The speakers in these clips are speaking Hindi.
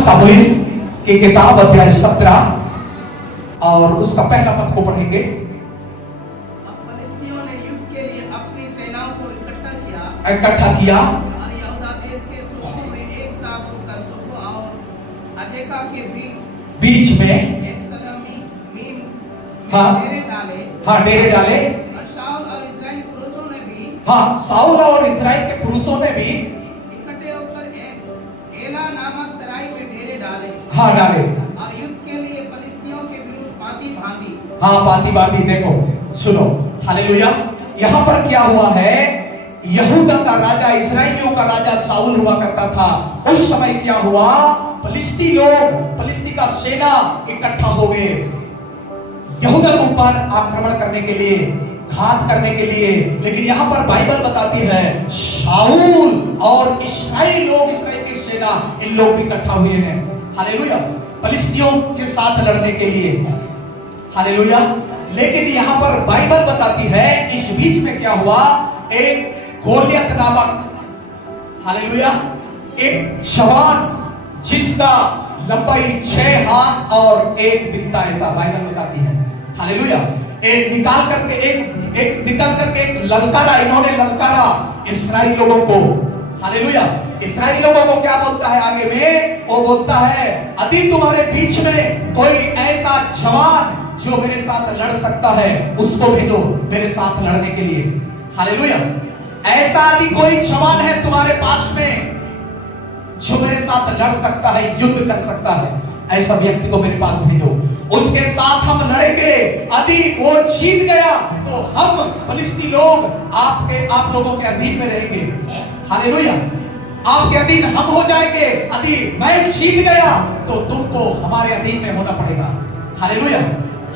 सामुएल की किताब अध्याय 17 और उसका पहला पद को पढ़ेंगे। फिलिस्तियों ने युद्ध के लिए अपनी सेनाओं को इकट्ठा किया और यहूदा देश के सूबों में एक साथ होकर सुको और अजेका के बीच में एक मीम हाँ डेरे डाले। और शाऊल और इस्राएली पुरुषों ने भी साउल और इस्राएल के पुरुषों ने भी इकट्ठे होकर एला नामक तराई में डेरे डाले डाले और युद्ध के लिए फिलिस्तियों के विरुद्ध पाती बाती। देखो सुनो, हालेलुया। यहाँ पर क्या हुआ है, यहूदा का राजा, इस्राएलियों का राजा साउल हुआ करता था। उस समय क्या हुआ, फिलिस्ती लोग, फिलिस्ती का सेना इकट्ठा हो गए यहूदा के ऊपर आक्रमण करने के लिए, घात करने के लिए। लेकिन यहाँ पर बाइबल बताती है शाऊल और इस्राएल लोग, इस्राएल की सेना, इन लोग भी इकट्ठा हुए हैं, हालेलुया, फिलिस्तियों के साथ लड़ने के लिए, हालेलुया। लेकिन यहाँ पर बाइबल बताती है इस बीच में क्या हुआ, एक गोलियत नामक, हालेलुया, एक जवान जिसका लंबाई 6 हाथ और 1 बित्ता, ऐसा बाइबल बताती है, हालेलुया। एक निकाल करके एक ललकारा, इन्होंने ललकारा इस्राएली लोगों को, हालेलुया। इस्राएली लोगों को क्या बोलता है आगे में, वो बोलता है यदि तुम्हारे बीच में कोई ऐसा जवान जो मेरे साथ लड़ सकता है, उसको भेजो मेरे साथ लड़ने के लिए, हालेलुया। ऐसा यदि कोई जवान है तुम्हारे पास में जो मेरे साथ लड़ सकता है, युद्ध कर सकता है, ऐसा व्यक्ति को मेरे पास भेजो, उसके साथ हम लड़ेंगे। यदि वो जीत गया तो हम फिलिस्ती लोग आप लोगों के अधीन में रहेंगे, हालेलुया, आपके अधीन हम हो जाएंगे। यदि मैं जीत गया तो तुमको हमारे अधीन में होना पड़ेगा, हालेलुया,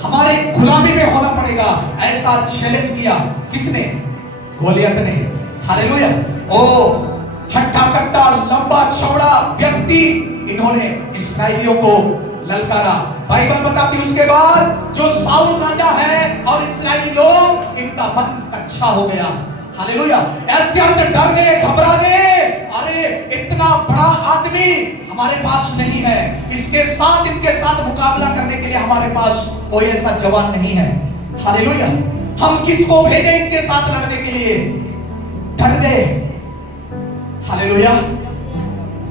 हमारे गुलामी में होना पड़ेगा। ऐसा चैलेंज किया किसने, गोलियत ने, हालेलुया। ओ हट्टा कट्टा लंबा चौड़ा व्यक्ति, इन्होंने इस्राएलियों को ललकारा। बाइबल बताती उसके बाद जो साउल राजा है और इस्राएली लोग, इनका मन कच्चा हो गया, हालेलुया, अत्यंत डर गए, घबरा गए। अरे इतना बड़ा आदमी हमारे पास नहीं है, इनके साथ मुकाबला करने के लिए हमारे पास कोई ऐसा जवान नहीं है, हालेलुया, हम किसको भेजें इनके साथ लड़ने के लिए, डर गए, हालेलुया।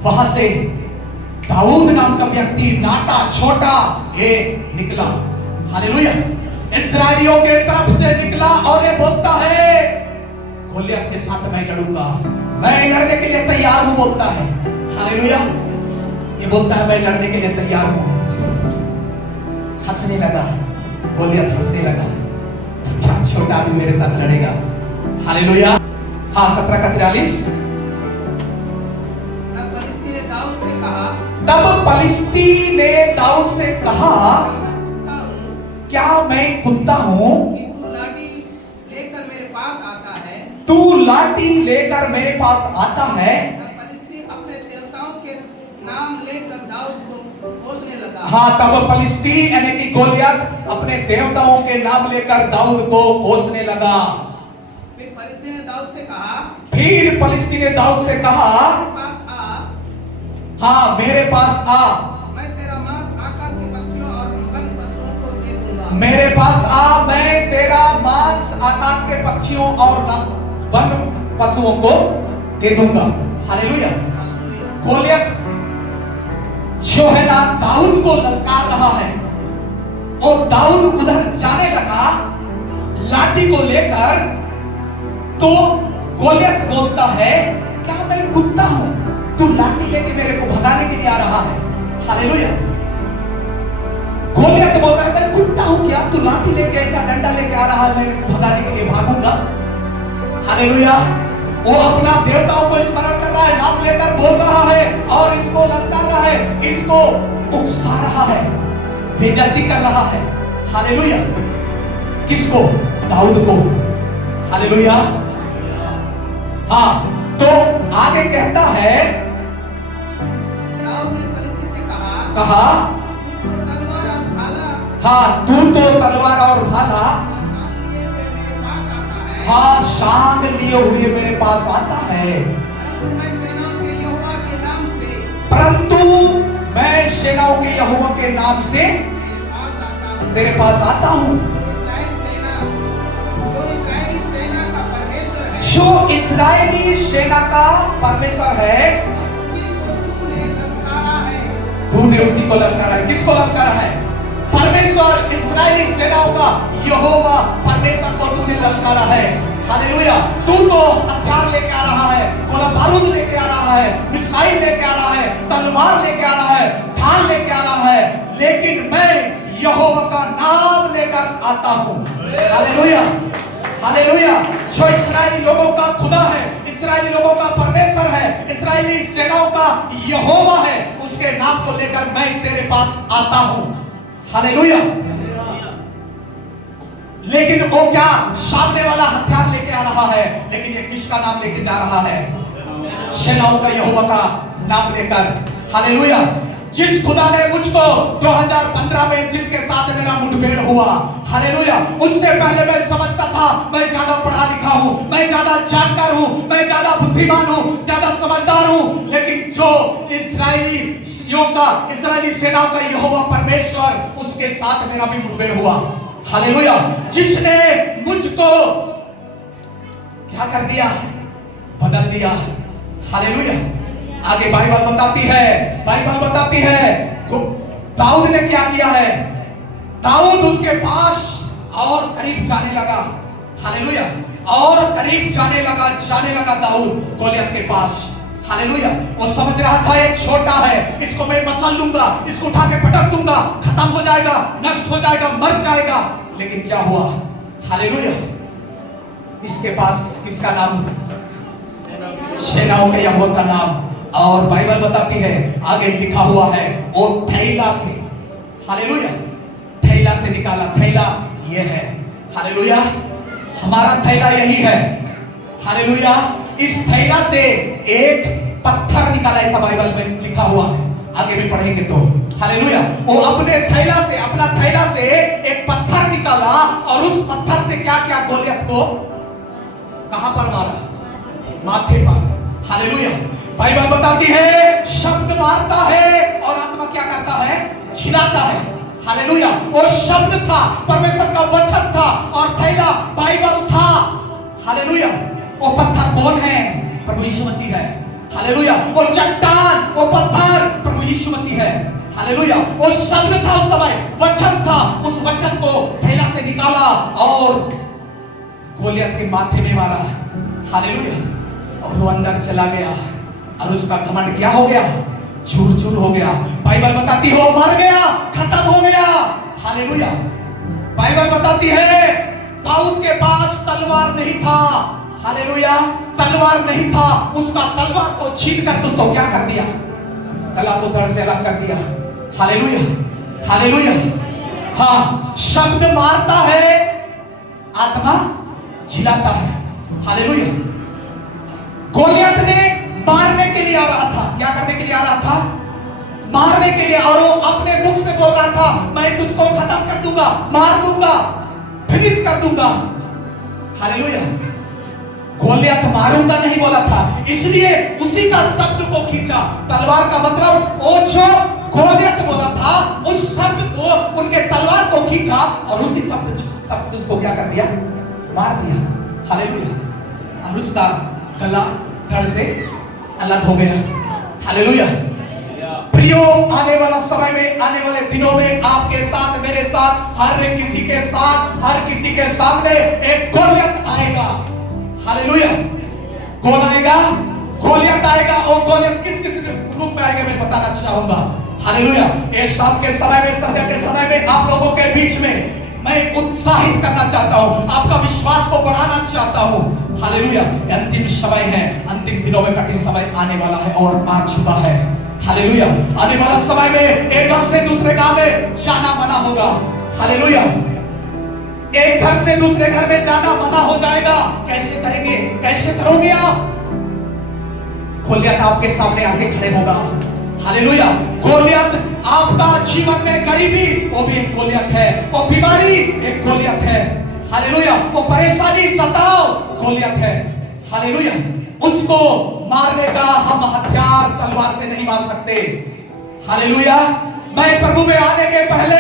वहां से दाऊद नाम का व्यक्ति, नाटा छोटा ये निकला, हालेलुया, इस्राएलियों के तरफ से निकला और ये बोलता है गोलियत के साथ मैं लड़ूंगा, मैं लड़ने के लिए तैयार हूं, बोलता है, हालेलुया। ये बोलता है मैं लड़ने के लिए तैयार हूं। हंसने लगा, गोलियत हंसने लगा, क्या छोटा आदमी मेरे साथ लड़ेगा, हालेलुया। 17:43। तब फिलिस्ती ने दाऊद से कहा क्या मैं कुत्ता हूं, तू लाठी लेकर मेरे पास आता है, तू लाठी लेकर मेरे पास आता है। तब फिलिस्ती अपने देवताओं के नाम लेकर दाऊद को कोसने लगा। तब फिलिस्ती यानी कि गोलियत अपने देवताओं के नाम लेकर दाऊद को कोसने लगा। फिर फिलिस्ती ने दाऊद से कहा, मेरे पास आ, मैं तेरा मांस आकाश के पक्षियों और वन पशुओं को दे दूंगा। मेरे पास आ, मैं तेरा मांस आकाश के पक्षियों और वन पशुओं को दे दूंगा, हालेलुया। गोलियत जो है ना दाऊद को ललकार रहा है, और दाऊद उधर जाने लगा लाठी को लेकर, तो गोलियत बोलता है क्या मैं कुत्ता हूं, तू लाठी लेके मेरे को भगाने के लिए आ रहा है, हालेलुया। गोलियत बोल रहा है मैं कुत्ता हूं क्या, तू लाठी लेके ऐसा डंडा लेके आ रहा है, मैं भगाने के लिए भागूंगा, हालेलुया। वो अपना देवताओं को स्मरण कर रहा है, नाम लेकर बोल रहा है और इसको ललकार रहा है, इसको उकसा रहा है, बेइज्जती कर रहा है, हालेलुया। किसको, दाऊद को, हालेलुया। तो आगे कहता है, दाऊद ने फिलिस्ती से कहा तू तो तलवार और भाला, तू तो तलवार और भाला, शांग लिए हुए मेरे पास आता है, परंतु मैं सेनाओं के यहोवा के नाम से तेरे पास आता हूं। जो इस्राएली सेना का परमेश्वर है, तूने उसी को ललकारा है। किसको ललकारा है? परमेश्वर, इस्राएली सेनाओं का यहोवा परमेश्वर को तूने ललकारा है। हालेलुया। तू तो हथियार लेके आ रहा है, गोला बारूद लेके आ रहा है, मिसाइल लेके आ रहा है, तलवार लेके आ रहा है, ढाल लेके आ रहा है, लेकिन मैं यहोवा का नाम लेकर आता हूं। Hallelujah, hallelujah. जो इस्राएली लोगों का खुदा है, इस्राएली लोगों का परमेश्वर है, इस्राएली सेनाओं का यहोवा है, उसके नाम को लेकर मैं तेरे पास आता हूं। हालेलुया। लेकिन वो क्या सामने वाला हथियार लेके आ रहा है, लेकिन ये किसका नाम लेके जा रहा है? सेनाओं का यहोवा का नाम लेकर। हालेलुया। जिस खुदा ने मुझको 2015 में जिसके साथ मेरा मुठभेड़ हुआ, हालेलुया, उससे पहले मैं समझता था मैं ज्यादा पढ़ा लिखा हूं, मैं ज्यादा जानकार हूं, मैं ज्यादा बुद्धिमान हूं, ज्यादा समझदार हूं, लेकिन जो इस्राएली सेनाओं का यहोवा परमेश्वर, उसके साथ मेरा भी मुठभेड़ हुआ। हालेलुया। जिसने मुझको क्या कर दिया? बदल दिया। हालेलुया। आगे बाइबल बताती है दाऊद ने क्या किया है? दाऊद उनके पास और करीब जाने लगा। हालेलुया। और करीब जाने लगा दाऊद गोलियत के पास। हालेलुया। वो समझ रहा था एक छोटा है, इसको मैं मसल लूंगा, इसको उठा के पटक दूंगा, खत्म हो जाएगा, नष्ट हो जाएगा, मर जाएगा। लेकिन क्या हुआ? हालेलुया। इसके पास किसका नाम? सेनाओं के यहोवा का नाम। और बाइबल बताती है, आगे लिखा हुआ है, वो थैला से, हालेलुया, थैला से निकाला। थैला ये है। हालेलुया। हमारा थैला यही है। हालेलुया। इस थैला से एक पत्थर निकाला, ऐसा बाइबल में लिखा हुआ है, आगे भी पढ़ेंगे तो। हालेलुया। वो अपने अपना थैला से एक पत्थर निकाला, और उस पत्थर से क्या किया? गोलियत को कहां पर मारा? माथे पर। हालेलुया। बाइबल बताती है शब्द मारता है और आत्मा क्या करता है? छिलाता है। हालेलुया। वो शब्द था, परमेश्वर का वचन था, और थैला बाइबल था। हालेलुया। वो पत्थर कौन है? प्रभु यीशु मसीह है। हालेलुया। वो चट्टान, वो पत्थर प्रभु यीशु मसीह है। हालेलुया। वो शब्द था उस समय, वचन था, उस वचन को थैला से निकाला और गोलियत के माथे में मारा। हालेलुया। और वो अंदर चला गया, और उसका घमंड क्या हो गया? चूर चूर हो गया। बाइबल बताती है वो मर गया, खत्म हो गया। हालेलुया। बाइबल बताती है दाऊद के पास तलवार नहीं था। हालेलुया। तलवार नहीं था, उसका तलवार को छीन कर उसको क्या कर दिया? गला को धड़ से अलग कर दिया। Hallelujah, hallelujah. हाँ, शब्द मारता है, आत्मा झिलाता है। हालेलुया। गोलियत ने मारने के लिए आ रहा था। क्या करने के लिए आ रहा था? मारने के लिए। और वो अपने मुख से बोल रहा था, मैं तुझको खत्म कर दूंगा, मार दूंगा, फिनिश कर दूंगा। हालेलुया। गोलियत मारूंगा नहीं बोला था, इसलिए उसी का शब्द को खींचा। तलवार का मतलब वो जो गोलियत बोला था, उस शब्द को, उनके तलवार को खींचा और उसी शब्द से उसको क्या कर दिया? मार दिया। हालेलुया। और उसका गला धड़ से अलग हो गया। हालेलुया। प्रियो, आने वाला समय में, आने वाले दिनों में आपके साथ, मेरे साथ, हर किसी के साथ, हर किसी के सामने एक गोलियत आएगा। हालेलुया। कौन आएगा? गोलियत आएगा। और गोलियत किस किस रूप में आएगा मैं बताना चाहूंगा। हालेलुया। इस शाम के समय में, संध्या के समय में आप लोगों के बीच में मैं उत्साहित करना चाहता हूं, आपका विश्वास को बढ़ाना चाहता हूं। हालेलुया। अंतिम समय है, अंतिम दिनों में कठिन समय आने वाला है और आ चुका है। हालेलुया। आने वाला समय में एक गांव से दूसरे गांव में जाना मना होगा। हालेलुया। एक घर से दूसरे घर में जाना मना हो जाएगा। कैसे करेंगे? कैसे करोगे आप? गोलियत आपके सामने आके खड़े होगा। हालेलुया। गोलियत आपका जीवन में गरीबी, वो भी एक गोलियत है। वो बीमारी एक गोलियत है। हालेलुया। वो परेशानी, सताव गोलियत है। हालेलुया। उसको मारने का हम हथियार तलवार से नहीं मार सकते। हालेलुया। मैं प्रभु में आने के पहले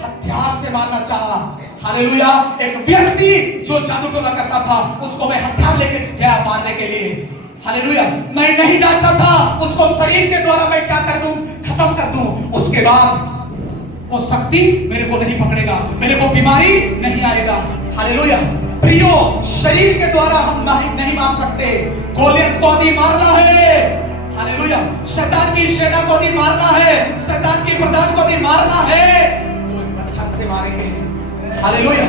हथियार से मारना चाहा। हालेलुया। एक व्यक्ति जो जादू टोना करता था उसको मैं हथियार लेके गया मारने के लिए। हालेलुया। मैं नहीं जानता था उसको शरीर के द्वारा मैं क्या कर दूं, खत्म कर दूं। उसके बाद वो शक्ति मेरे को नहीं पकड़ेगा, मेरे को बीमारी नहीं आएगा। हालेलुया। प्रियो, शरीर के द्वारा हम नहीं मार सकते। गोलियत को आदि मारना है। हालेलुया। शैतान की सेना को आदि मारना है, शैतान की प्रधान को आदि मारना है, तो एक वचन से मारेंगे। हालेलुया।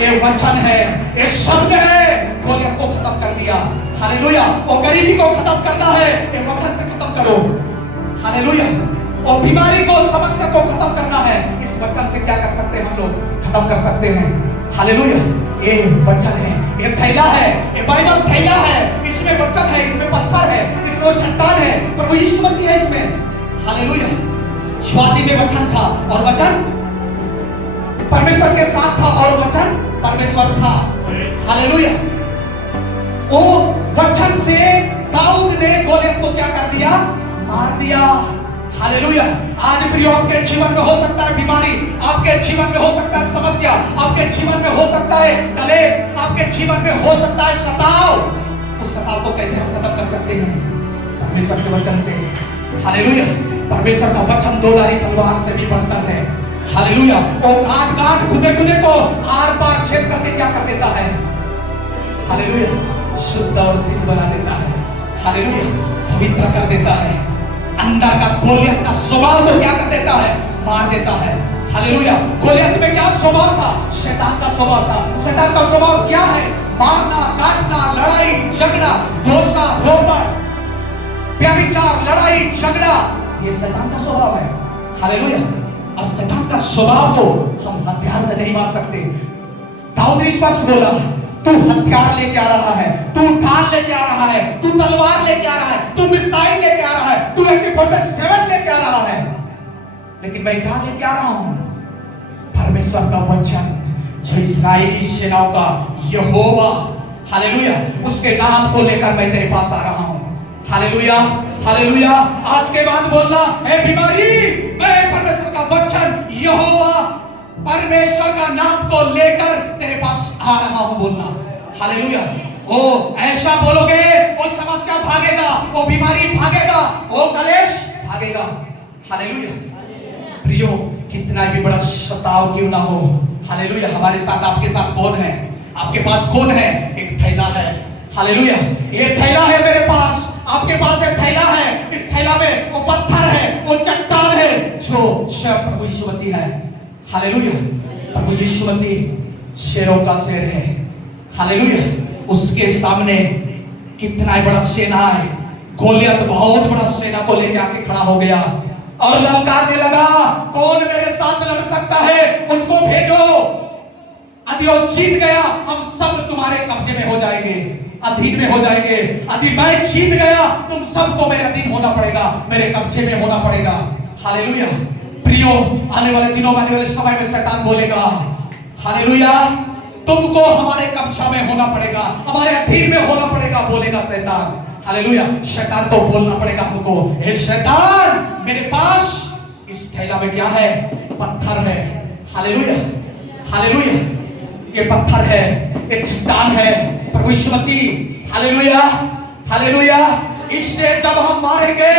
ये वचन है, ये शब्द है, गोलियत को खत्म कर दिया। हालेलुया। और गरीबी को खत्म करना है, ये वचन से खत्म करो। हालेलुया। और बीमारी को, समस्या को खत्म करना है, इस वचन से क्या कर सकते हैं हम लोग, खत्म कर सकते हैं। हालेलुया। ये वचन है, ये थैला है, ये बाइबल थैला है, इसमें वचन है, इसमें पत्थर है, इसमें वो चट्टान है, प्रभु यीशु मसीह है इसमें। हालेलुया। स्वाति में वचन था और वचन परमेश्वर के साथ था और वचन परमेश्वर था। हालेलुया। वो वचन से दाऊद ने गोलियत को क्या कर दिया, मार दिया। हालेलुया। आज प्रियो, आपके जीवन में हो सकता है बीमारी, आपके जीवन में हो सकता है समस्या, आपके जीवन में हो सकता है कलेश, आपके जीवन में हो सकता है सताव। उस सताव को कैसे हम खत्म कर सकते हैं, परमेश्वर के वचन से। हालेलुया। परमेश्वर का वचन दो धारी तलवार से भी बढ़ता है। हालेलुया। वो गांठ गांठ, गुदे गुदे को आर पार छेद करके क्या कर देता है, हालेलुया, शुद्ध और सिद्ध बना देता है। हालेलुया। पवित्र कर देता है। अंदर का गोलियत का स्वभाव को क्या कर देता है, मार देता है। हालेलुया। गोलियत में क्या स्वभाव था, शैतान का स्वभाव था। शैतान का स्वभाव क्या है, मारना, काटना, लड़ाई झगड़ा, दोषा, रोपण, व्यभिचार, लड़ाई झगड़ा, ये शैतान का स्वभाव है। हालेलुया। और शैतान का स्वभाव को हम हथियार से नहीं मार सकते। दाऊद ने स्पष्ट बोला, तू हथियार लेके आ रहा है, तू ढाल लेके आ रहा है, तू तलवार लेके आ रहा है, तू मिसाइल लेके आ रहा है, तू AK-47 लेके आ रहा है, लेकिन मैं क्या लेके आ रहा हूं, परमेश्वर का वचन, जो इस्राएली सेनाओं का यहोवा, हालेलुया, उसके नाम को लेकर मैं तेरे पास आ रहा हूं। हालेलुया। हालेलुया। आज के बाद बोलना, हे बीमारी, मैं परमेश्वर का वचन, यहोवा परमेश्वर का नाम को लेकर तेरे पास आ रहा हूं, बोलना। हालेलुया। वो ऐसा बोलोगे, वो समस्या भागेगा, वो बीमारी भागेगा, वो कलेश भागेगा। हालेलुया। प्रियो, कितना भी बड़ा सताव क्यों ना हो, हालेलुया, हमारे साथ, आपके साथ कौन है, आपके पास कौन है, एक थैला है। हालेलुया। ये थैला है मेरे पास, आपके पास एक थैला है, इस थैला में वो पत्थर है, वो चट्टान है, जो स्वयं प्रभु यीशु मसीह है। हालेलुया। प्रभु यीशु मसीह शेरों का शेर है। हालेलुया। उसके सामने कितना बड़ा सेना है, गोलियत बहुत बड़ा सेना को लेकर आके खड़ा हो गया और ललकारने लगा, कौन मेरे साथ लड़ सकता है, उसको भेजो। यदि वो जीत गया, हम सब तुम्हारे कब्जे में हो जाएंगे, अधीन में हो जाएंगे। यदि मैं जीत गया, तुम सबको मेरे अधीन होना पड़ेगा, मेरे कब्जे में होना पड़ेगा। हालेलुया। प्रियो, आने वाले दिनों में, आने वाले समय में शैतान बोलेगा, हालेलुया, तुमको हमारे कब्जा में होना पड़ेगा, हमारे अधीन में होना पड़ेगा, बोलेगा शैतान। हालेलुया। शैतान को बोलना पड़ेगा हमको, हे शैतान, मेरे पास इस थैला में क्या है, पत्थर है। हालेलुया। हालेलुया। ये पत्थर है, ये चट्टान है, प्रभु यीशु मसीह। हालेलुया। हालेलुया। इससे जब हम मारेंगे,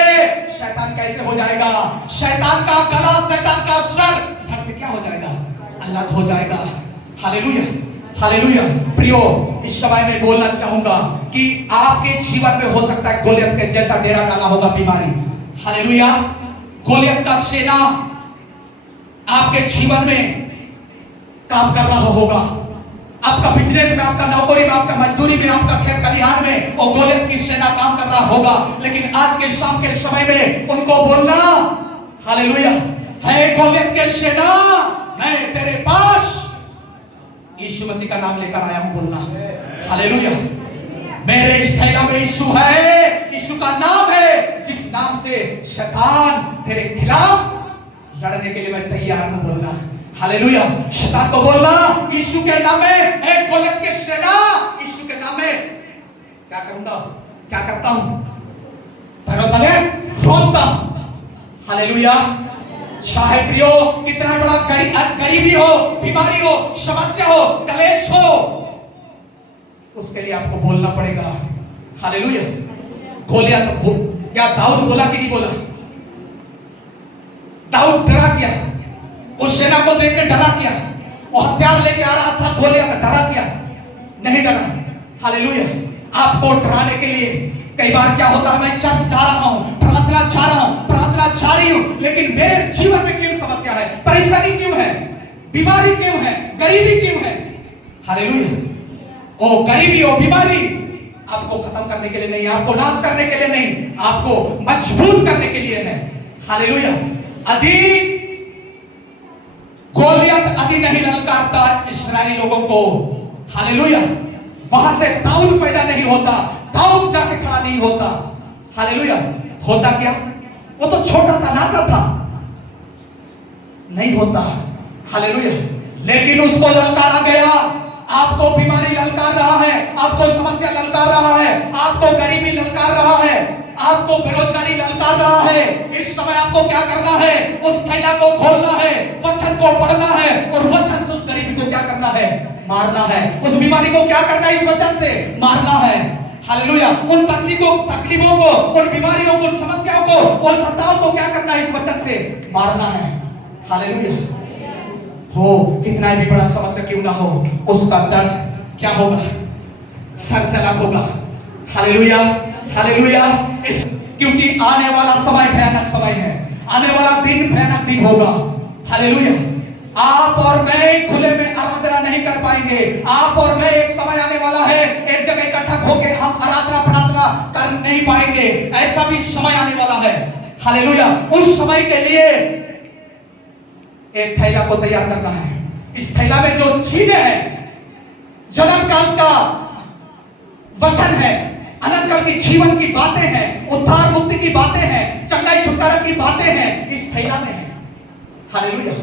शैतान कैसे हो जाएगा, शैतान का गला, शैतान का सर धड़ से क्या हो जाएगा, अलग हो जाएगा। हालेलुया। हालेलुया। प्रियो, इस समय में बोलना चाहूंगा कि आपके जीवन में हो सकता है गोलियत के जैसा डेरा डाला होगा बीमारी। हालेलुया। गोलियत का सेना आपके जीवन में काम कर रहा होगा, आपका बिजनेस में, आपका नौकरी में, आपका मजदूरी में, आपका खेत खलिहान में, और गोलियत की सेना काम कर रहा होगा। लेकिन आज के शाम के समय में उनको बोलना, हालेलुया, है गोलियत के सेना, मैं तेरे पास यीशु मसीह का नाम लेकर आया हूं, बोलना। हालेलुया। मेरे इस थैला में यीशु है, यीशु का नाम है, जिस नाम से शैतान तेरे खिलाफ लड़ने के लिए मैं तैयार हूं, बोलना। हालेलुया। शैतान को बोलना, यीशु के नाम में, एक गोलियत के सेना, यीशु के नाम में क्या करूंगा, क्या करता हूं, पैरों तले रोनता हूं। हालेलुया। चाहे प्रियो कितना बड़ा गरीबी हो, बीमारी हो, समस्या हो, कलेश हो, उसके लिए आपको बोलना पड़ेगा। हालेलुया। गोलियत क्या दाऊद बोला कि नहीं बोला? दाऊद डरा क्या? उस सेना को देखकर डरा क्या? वो हथियार लेके आ रहा था, गोलियत डरा क्या? नहीं डरा। हालेलुया। आपको डराने के लिए कई बार क्या होता है, मैं चर्च जा रहा हूं, प्रार्थना जा रहा हूं, प्रार्थना जा रही हूं, लेकिन मेरे जीवन में क्यों समस्या है, परेशानी क्यों है, बीमारी क्यों है, गरीबी क्यों है? हालेलुया। वो गरीबी और बीमारी आपको खत्म करने के लिए नहीं, आपको नाश करने के लिए नहीं, आपको मजबूत करने के लिए है। हालेलुया। अदी गोलियत अदी नहीं ललकारता इस्राएली लोगों को। हालेलुया। वहां से दाऊद पैदा नहीं होता, दाऊद जाके खड़ा नहीं होता। हालेलुया। होता क्या? वो तो छोटा था, नाका था, नहीं होता। हालेलुया। लेकिन उसको ललकारा गया। आपको बीमारी ललकार रहा है, आपको समस्या ललकार रहा है, आपको गरीबी ललकार रहा है, आपको बेरोजगारी ललकार रहा है। इस समय आपको क्या करना है? उस थैला को खोलना है, वचन को पढ़ना है और वचन से उस गरीबी को क्या करना है? मारना है। उस बीमारी को क्या करना है? इस वचन से मारना है। हालेलुया। उन तकलीफों को, उन बीमारियों को, उन समस्याओं को, उन सताओं को क्या करना है? इस वचन से मारना है। हालेलुया। हो कितना भी बड़ा समस्या क्यों ना हो, उसका दर्द क्या होगा? सर से अलग होगा। हालेलुया। हालेलुया। क्योंकि आने वाला समय भयानक समय है, आने वाला दिन भयानक दिन होगा। हालेलुया। आप और मैं खुले में आराधना नहीं कर पाएंगे। आप और मैं एक समय आने वाला है, एक जगह इकट्ठा होकर हम आराधना प्रार्थना कर नहीं पाएंगे। ऐसा भी समय आने वाला है। हालेलुया। उस समय के लिए एक थैला को तैयार करना है। इस थैला में जो चीजें हैं, जन्म काल का वचन है, अनंत काल की जीवन की बातें हैं, उद्धार मुक्ति की बातें हैं, चंगाई छुटकारा की बातें हैं, इस थैला में है। हालेलुया।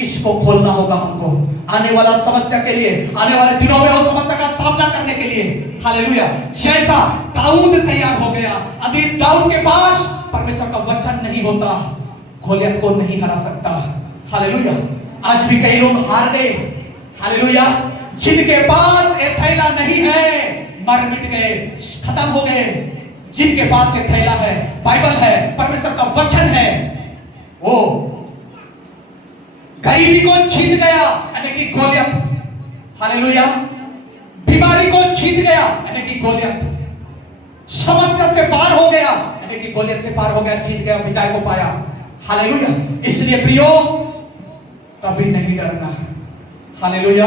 इसको खोलना होगा हमको आने वाला समस्या के लिए, आने वाले दिनों में उस समस्या का सामना करने के लिए। हालेलुया। जैसा दाऊद तैयार हो गया, अभी दाऊद के पास परमेश्वर का वचन नहीं होता, गोलियत को नहीं हरा सकता। हालेलुया। आज भी कई लोग हार गए। हालेलुया। जिनके पास एक थैला नहीं है, मर मिट गए, खत्म हो गए। जिनके पास एक थैला है, बाइबल है, परमेश्वर का वचन है, वो गरीबी को छीन गया, यानी कि गोलियत। हालेलुया। बीमारी को छीन गया, यानी कि गोलियत। समस्या से पार हो गया, यानी कि गोलियत से पार हो गया, जीत गया, विजय को पाया। हालेलुया। इसलिए प्रियो कभी नहीं डरना। हालेलुया।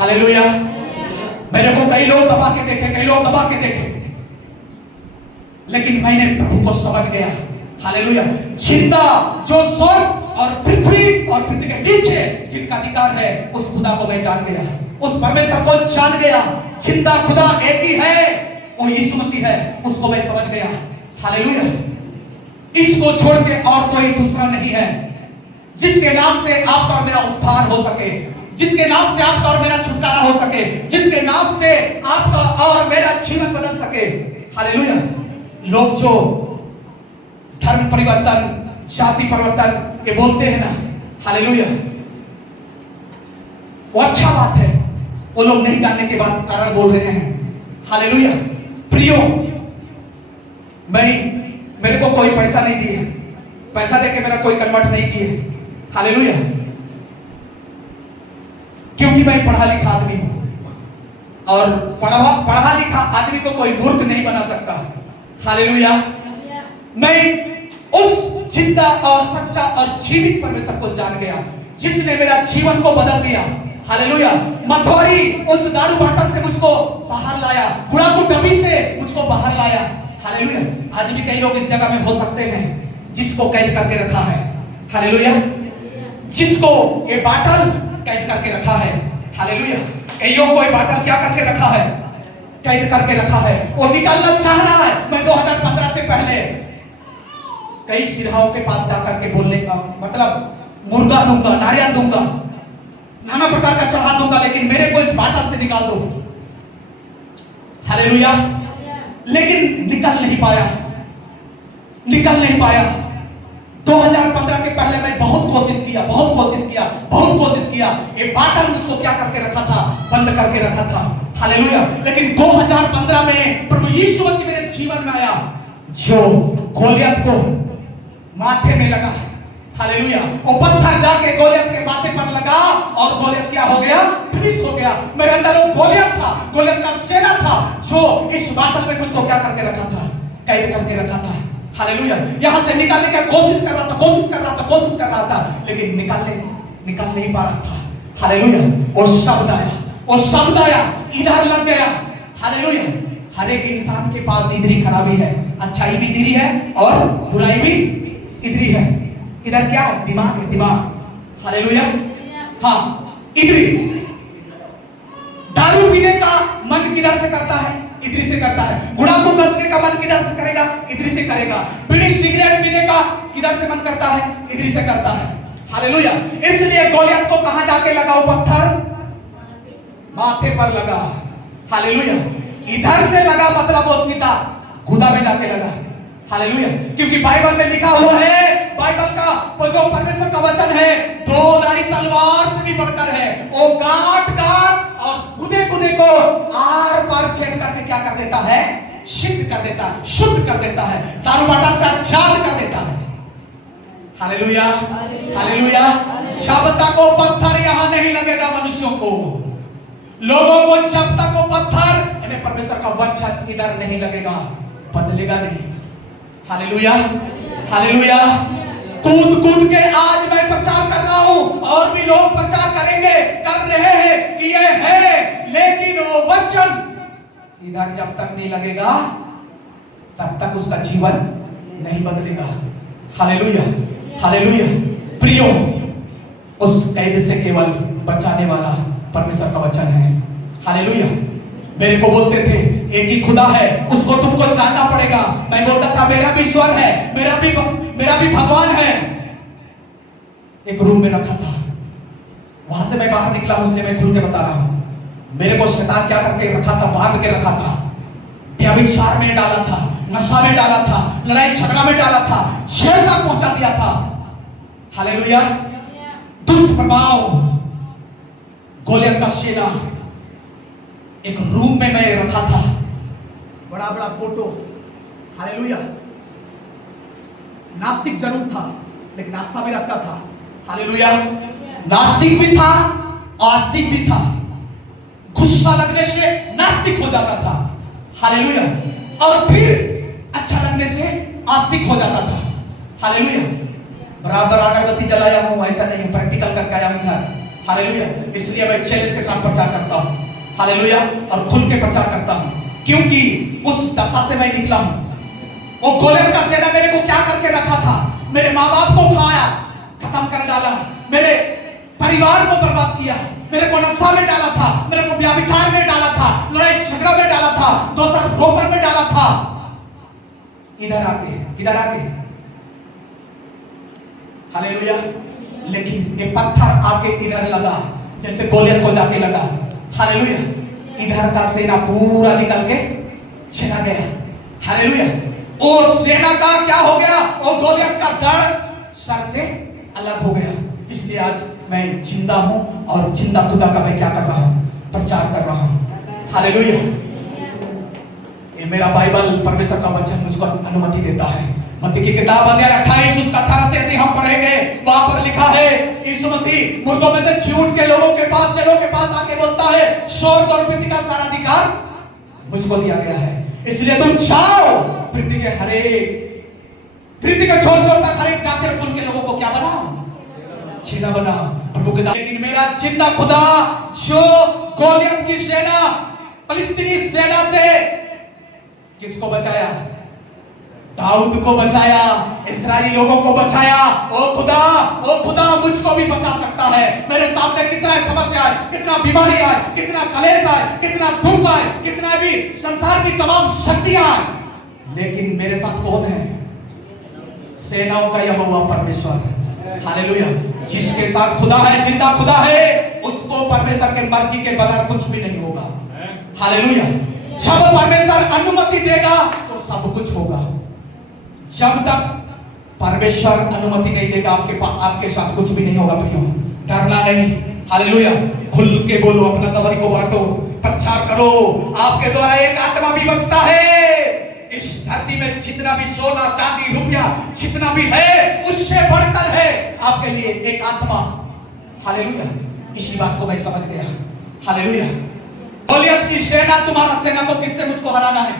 हालेलुया। मेरे को कई लोग दबा के देखे, कई लोग दबा के देखे, लेकिन मैंने प्रभु को समझ गया। हालेलुया। जिंदा जो स्वर्ग और पृथ्वी के नीचे जिनका अधिकार है, उस खुदा को मैं जान गया, उस परमेश्वर को जान गया। जिंदा खुदा एक ही है, वो यीशु मसीह है, उसको मैं समझ गया। हालेलुया। इसको छोड़ के और कोई दूसरा नहीं है जिसके नाम से आपका और मेरा उद्धार हो सके, जिसके नाम से आपका और मेरा छुटकारा हो सके, जिसके नाम से आपका और मेरा जीवन बदल सके। हालेलुया। लोग जो धर्म परिवर्तन, जाति परिवर्तन ये बोलते हैं ना, हालेलुया, वो अच्छा बात है, वो लोग नहीं जानने के बाद कारण बोल रहे हैं। हालेलुया। प्रियो, मेरे को कोई पैसा नहीं दिए, पैसा देके मेरा कोई कन्वर्ट नहीं किए। हालेलुया। क्योंकि मैं पढ़ा लिखा आदमी हूं और पढ़ा लिखा आदमी को कोई मूर्ख नहीं बना सकता। हालेलुया। मैं उस जिंदा और सच्चा और जीवित परमेश्वर को जान गया, जिसने मेरा जीवन को बदल दिया। हालेलुया। मतवारी उस दारू बाटल से मुझको बाहर लाया, गुड़ाकू डबी से मुझको बाहर लाया। हालेलुया। आज भी कई लोग इस जगह में हो सकते हैं जिसको कैद करके रखा है। हालेलुया। जिसको ये बाटल कैद करके रखा है। हालेलुया। कईयों को ये बाटल क्या करके रखा है? कैद करके रखा है। वो निकलना चाह रहा है। मैं 2015 से पहले कई सिरहाओं के पास जाकर के बोलने का मतलब मुर्गा दूंगा, नारियल दूंगा, नाना प्रकार का चढ़ा दूंगा, लेकिन मेरे को इस बाटल से निकाल दो। हालेलुया। लेकिन निकल नहीं पाया, निकल नहीं पाया। 2015 के पहले मैं बहुत कोशिश किया, ये बाटल मुझको क्या करके रखा था, बंद करके रखा था। हालेलुया। लेकिन 2015 में प्रभु यीशु मसीह मेरे जीवन में आया, जो गोलियत को माथे में लगा। हालेलुया। वो पत्थर जाके गोलियत के माथे पर लगा और गोलियत क्या हो गया, फिनिश हो गया। मेरे अंदर वो गोलियत था, गोलियत का सेना था, जो इस बाटल में मुझको क्या करके रखा था, कैद करके रखा था। हालेलुया। यहां से निकालने की कोशिश कर रहा था, लेकिन निकाल नहीं पा रहा था। हालेलुया। वो शब्द आया, इधर लग गया। हालेलुया। हर एक इंसान के पास इधरी खराबी है, अच्छाई भी इधरी है और बुराई भी इधरी है। इधर क्या है, दिमाग है, दिमाग। हालेलुया। हाँ, इधरी दारू पीने का मन किधर से करता है, इधरी से करता है। गुड़ाखू कसने का मन किधर से करेगा, इधरी से करेगा। बीड़ी सिगरेट पीने का किधर से मन करता है, इधरी से करता है। हालेलुया। इसलिए गोलियत को कहां जाके लगा, वो पत्थर माथे पर लगा। हालेलुया। इधर से लगा मतलब वो सीधा गुदा में जाके लगा। हालेलुया। क्योंकि बाइबल में लिखा हुआ है, बाइबल का वो जो परमेश्वर का वचन है, दो-धारी तलवार से भी बढ़कर है। वो काट और गुदे को आर पार छेद करके क्या कर देता है, सिद्ध कर देता है, शुद्ध कर देता है, दारू बाटल से आजाद कर देता है। हालेलुया। हालेलुया। जब तक वो पत्थर यहां नहीं लगेगा मनुष्यों को, लोगों को, जब तक वो पत्थर यानी परमेश्वर का वचन इधर नहीं लगेगा, बदलेगा नहीं। हालेलुया। हालेलुया। कूद के आज मैं प्रचार कर रहा हूं और भी लोग प्रचार कर रहे हैं कि ये है, लेकिन वो वचन इधर जब तक नहीं लगेगा तब तक उसका जीवन नहीं बदलेगा। हालेलुया। हालेलुया। प्रियो, उस कैद से केवल बचाने वाला परमेश्वर का वचन है। हालेलुया। मेरे को बोलते थे एक ही खुदा है, उसको तुमको जानना पड़ेगा। मैं बोलता था मेरा भी ईश्वर है, मेरा भी भगवान है। एक रूम में रखा था, वहां से मैं बाहर निकला हूं, इसलिए मैं खुल के बता रहा हूं। मेरे को शैतान क्या करके रखा था, बांध के रखा था, व्यभिचार में डाला था, नशा में डाला था, लड़ाई झगड़ा में डाला था, जेल तक पहुंचा दिया था। हालेलुया। दुष्ट प्रभाव, गोलियत का सेना, एक रूम में मैं रखा था, बड़ा फोटो। हालेलुया। नास्तिक जरूर था, लेकिन आस्था भी रखता था। हालेलुया। नास्तिक भी था, आस्तिक भी था। गुस्सा लगने से नास्तिक हो जाता था। हालेलुया। और फिर अच्छा लगने से आस्तिक हो जाता था। हालेलुया। बराबर अगरबत्ती जलाया हूं, ऐसा नहीं, प्रैक्टिकल करके आया हूं इधर। हालेलुया। इसलिए मैं चैलेंज के साथ प्रचार करता हूं। हालेलुया। और खुल के प्रचार करता हूं, क्योंकि उस दशा से मैं निकला हूं। वो गोलियत का सेना मेरे को क्या करके रखा था, मेरे माँ बाप को खाया, खत्म कर डाला, मेरे परिवार को बर्बाद किया, मेरे को नशा में डाला था, मेरे को व्यभिचार में डाला था, लड़ाई झगड़ा में डाला था, दोषारोपण में डाला था। इधर आके हालेलुया। लेकिन ये पत्थर आके इधर लगा, जैसे गोलियत को जाके लगा। हालेलुया। इधर का सेना पूरा निकल के चला गया। हालेलुया। और सेना का क्या हो गया, वो गोलियत का दर्द सर से अलग हो गया। इसलिए आज मैं जिंदा हूं और जिंदा खुदा का मैं क्या कर रहा हूं, प्रचार कर रहा हूं। हालेलुया। ये मेरा बाइबल, परमेश्वर का वचन मुझको अनुमति देता है। मत्ती की किताब अध्याय 28 उसका 18 से यदि हम पढ़ेंगे, वहां पर लिखा है यीशु मसीह मुर्दों में से जी उठ के लोगों के पास आके बोलता है, स्वर्ग और पृथ्वी का सारा अधिकार मुझको दिया गया है, इसलिए तुम जाओ, पृथ्वी के छोर तक हर एक जाति और कुल के लोगों को क्या बनाओ, चेला बनाओ। प्रभु के दास, लेकिन मेरा जिंदा खुदा जो गोलियत की सेना, फिलिस्तीनी सेना से किसको बचाया, दाऊद को बचाया, इस्राएली लोगों को बचाया। ओ खुदा मुझको भी बचा सकता है। मेरे सामने कितना समस्या है, कितना बीमारी है, कितना कलेश है, कितना दुख है, कितना भी संसार की तमाम शक्तियां हैं, लेकिन मेरे साथ कौन है, सेनाओं का यहोवा परमेश्वर। हालेलुया। जिसके साथ खुदा है, जिंदा खुदा है, उसको परमेश्वर के मर्जी के बगैर कुछ भी नहीं होगा। हालेलुया। जब परमेश्वर अनुमति देगा तो सब कुछ होगा। जब तक परमेश्वर अनुमति नहीं देगा, आपके साथ कुछ भी नहीं होगा प्रियो। डरना नहीं, हालेलुया। खुल के बोलो, अपना खबर को बांटो, प्रचार करो। आपके द्वारा एक आत्मा भी बचता है। इस धरती में जितना भी सोना चांदी रुपया जितना भी है, उससे बढ़कर है आपके लिए एक आत्मा। हालेलुया। इसी बात को मैं समझ गया। हालेलुया। गोलियत की सेना, तुम्हारा सेना को किससे मुझको हराना है?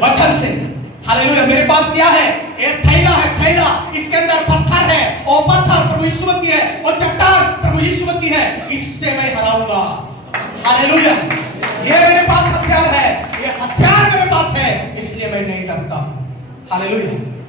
वचन से। हालेलुया। मेरे पास क्या है? एक थैला है, थैला, इसके अंदर पत्थर है, और पत्थर प्रभु यीशु मसीह है, और चट्टान प्रभु यीशु मसीह है। इससे मैं हराऊंगा। हालेलुया। ये मेरे पास हथियार है, ये हथियार मेरे पास है, इसलिए मैं नहीं डरता। हालेलुया।